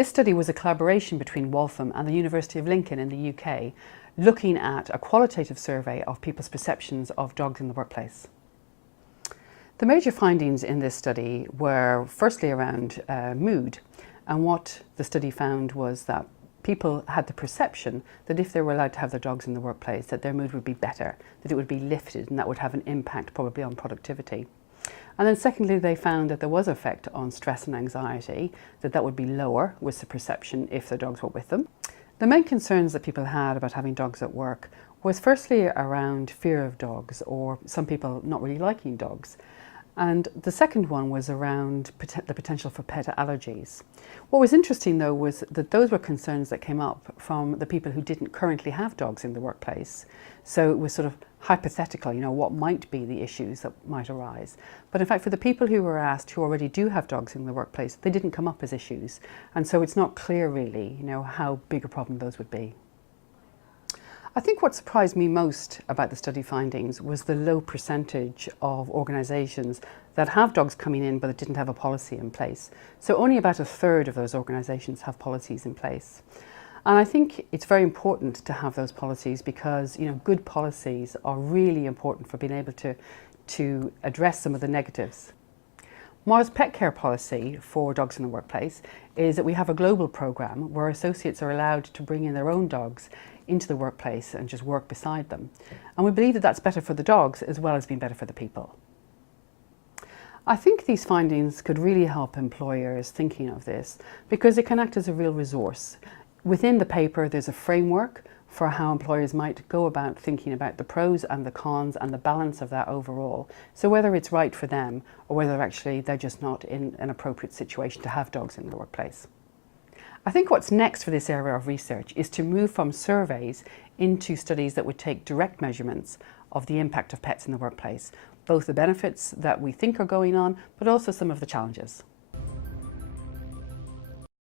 This study was a collaboration between Waltham and the University of Lincoln in the UK, looking at a qualitative survey of people's perceptions of dogs in the workplace. The major findings in this study were firstly around mood, and what the study found was that people had the perception that if they were allowed to have their dogs in the workplace, that their mood would be better, that it would be lifted, and that would have an impact probably on productivity. And then secondly, they found that there was an effect on stress and anxiety, that would be lower was the perception if the dogs were with them. The main concerns that people had about having dogs at work was firstly around fear of dogs, or some people not really liking dogs. And the second one was around the potential for pet allergies. What was interesting though was that those were concerns that came up from the people who didn't currently have dogs in the workplace. So it was sort of hypothetical, what might be the issues that might arise. But in fact, for the people who were asked who already do have dogs in the workplace, they didn't come up as issues. And so it's not clear really, how big a problem those would be. I think what surprised me most about the study findings was the low percentage of organisations that have dogs coming in but that didn't have a policy in place. So only about a third of those organisations have policies in place. And I think it's very important to have those policies because good policies are really important for being able to address some of the negatives. Mara's pet care policy for dogs in the workplace is that we have a global programme where associates are allowed to bring in their own dogs into the workplace and just work beside them. And we believe that that's better for the dogs as well as being better for the people. I think these findings could really help employers thinking of this because it can act as a real resource. Within the paper, there's a framework for how employers might go about thinking about the pros and the cons and the balance of that overall. So whether it's right for them or whether actually they're just not in an appropriate situation to have dogs in the workplace. I think what's next for this area of research is to move from surveys into studies that would take direct measurements of the impact of pets in the workplace, both the benefits that we think are going on, but also some of the challenges.